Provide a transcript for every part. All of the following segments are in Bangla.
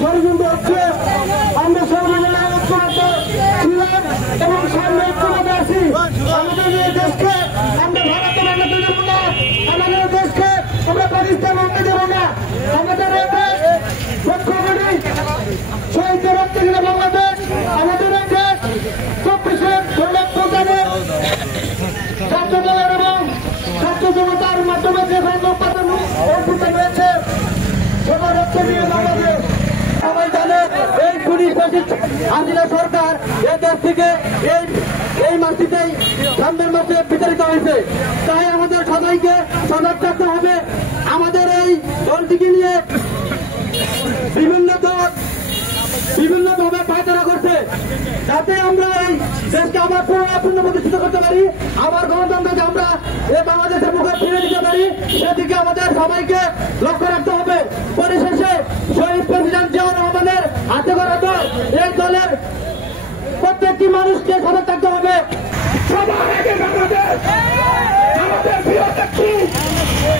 ষড়যন্ত্র হচ্ছে। আমরা সর্বজনীন ঐক্যবদ্ধ ছিলাম এবং সামনে ঐক্যবদ্ধ আছি। আমাদের এই দেশকে আমরা ভারতের আনতে দেব না, আমাদের দেশকে আমরা পাকিস্তান আনতে দেব না। আমাদের এই দেশ লক্ষ্যগুলি শহীদদের রক্তে গেলে বাংলাদেশ, আমাদের এই দেশ 24-এর প্রধানের ছাত্র দলের এবং ছাত্র জনতার মাধ্যমে যে ধর্মপাতন অর্পিত হয়েছে সেটা রক্ষে নিয়ে বাংলাদেশ। সবাই জানে এই খুনি ফ্যাসিস্ট হাসিনা সরকার এই দেশ থেকে এই মাসিতেই সামনের মাসে বিতাড়িত হয়েছে। তাই আমাদের সবাইকে সজাগ থাকতে হবে। আমাদের এই দলটিকে নিয়ে বিভিন্নভাবে পায়তারা করছে, যাতে আমরা এই দেশকে আবার পূর্ণ প্রতিষ্ঠিত করতে পারি, আবার গণতন্ত্রকে আমরা এই বাংলাদেশের মুখে ফিরে দিতে পারি, সেদিকে আমাদের সবাইকে লক্ষ্য রাখতে হবে। পরিশেষে শহীদ প্রেসিডেন্ট জিয়াউর রহমানের হাতে গড়া দল, এই দলের প্রত্যেকটি মানুষকে সজাগ থাকতে হবে। সবার আগে বাংলাদেশ আমাদের প্রিয় নেত্রী,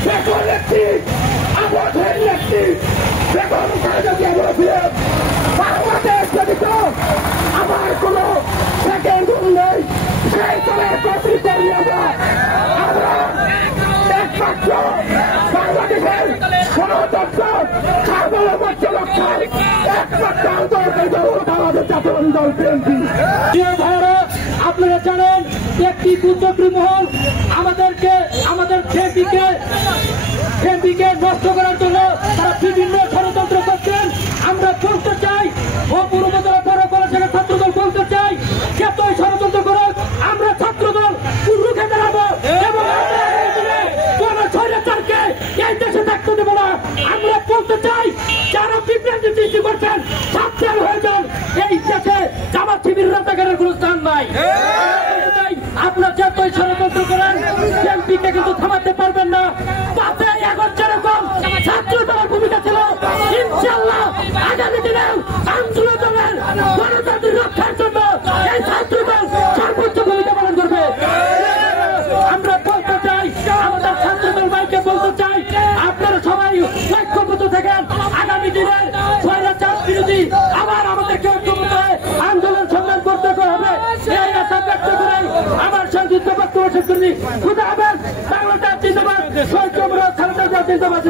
বেগম নেত্রী, আমাদের নেত্রী বেগম খালেদা জিয়া বলেছিলেন, বাংলাদেশ ব্যতীত আমার কোন সেকেন্ড নেই। সেই দলের প্রতিষ্ঠা নিয়ে আমরা একমাত্র বাংলাদেশের গণতন্ত্র সার্বভৌমত্ব রক্ষায় একমাত্র আন্তর্জাতিক দল বাংলাদেশ জাতীয়তাবাদী দল বিএনপি। আপনারা জানেন একটি কুচক্রী মহল আমাদের খেপিকে নষ্ট করার জন্য তারা বিভিন্ন ষড়যন্ত্র করছেন। আমরা বলতে চাই ও পূর্বদল পরাশাখা ছাত্রদল বলতে চাই, যতই ষড়যন্ত্র করুক আমরা ছাত্রদল রুখে দাঁড়াবো এবং কোন স্বৈরাচারকে এই দেশে থাকতে দেবো না। আমরা বলতে চাই যারা বিভ্রান্তি সৃষ্টি করছেন সাবধান হয়ে যান, এই দেশে জামাত শিবির রাজাকারের কোনো স্থান নাই। আপনার যতই ষড়যন্ত্র করেন বিএনপিকে কিন্তু থামাতে পারবেন না। এখন যেরকম ছাত্র দলের ভূমিকা ছিল, ইনশাআল্লাহ আগামী দিনেও আন্দোলন দলের গণতন্ত্র রক্ষার জন্য এই ছাত্র দল সর্বোচ্চ ভূমিকা পালন করবে। আমরা বলতে চাই, আমাদের ছাত্র দল ভাইকে বলতে চাই, আপনারা সবাই ঐক্যবদ্ধ থাকেন। আগামী দিনে স্বৈরাচার বিরোধী আবার আমাদেরকে ঐক্যবদ্ধ হয়ে আন্দোলন সংগ্রাম করতে হবে। এই আশা ব্যক্ত করে আমার সংযুক্ত বক্তব্য শেষ করি। খুদা হাফেজ। বাংলাদেশ জিন্দাবাদ। শহীদ খালেদা জিয়া জিন্দাবাদ।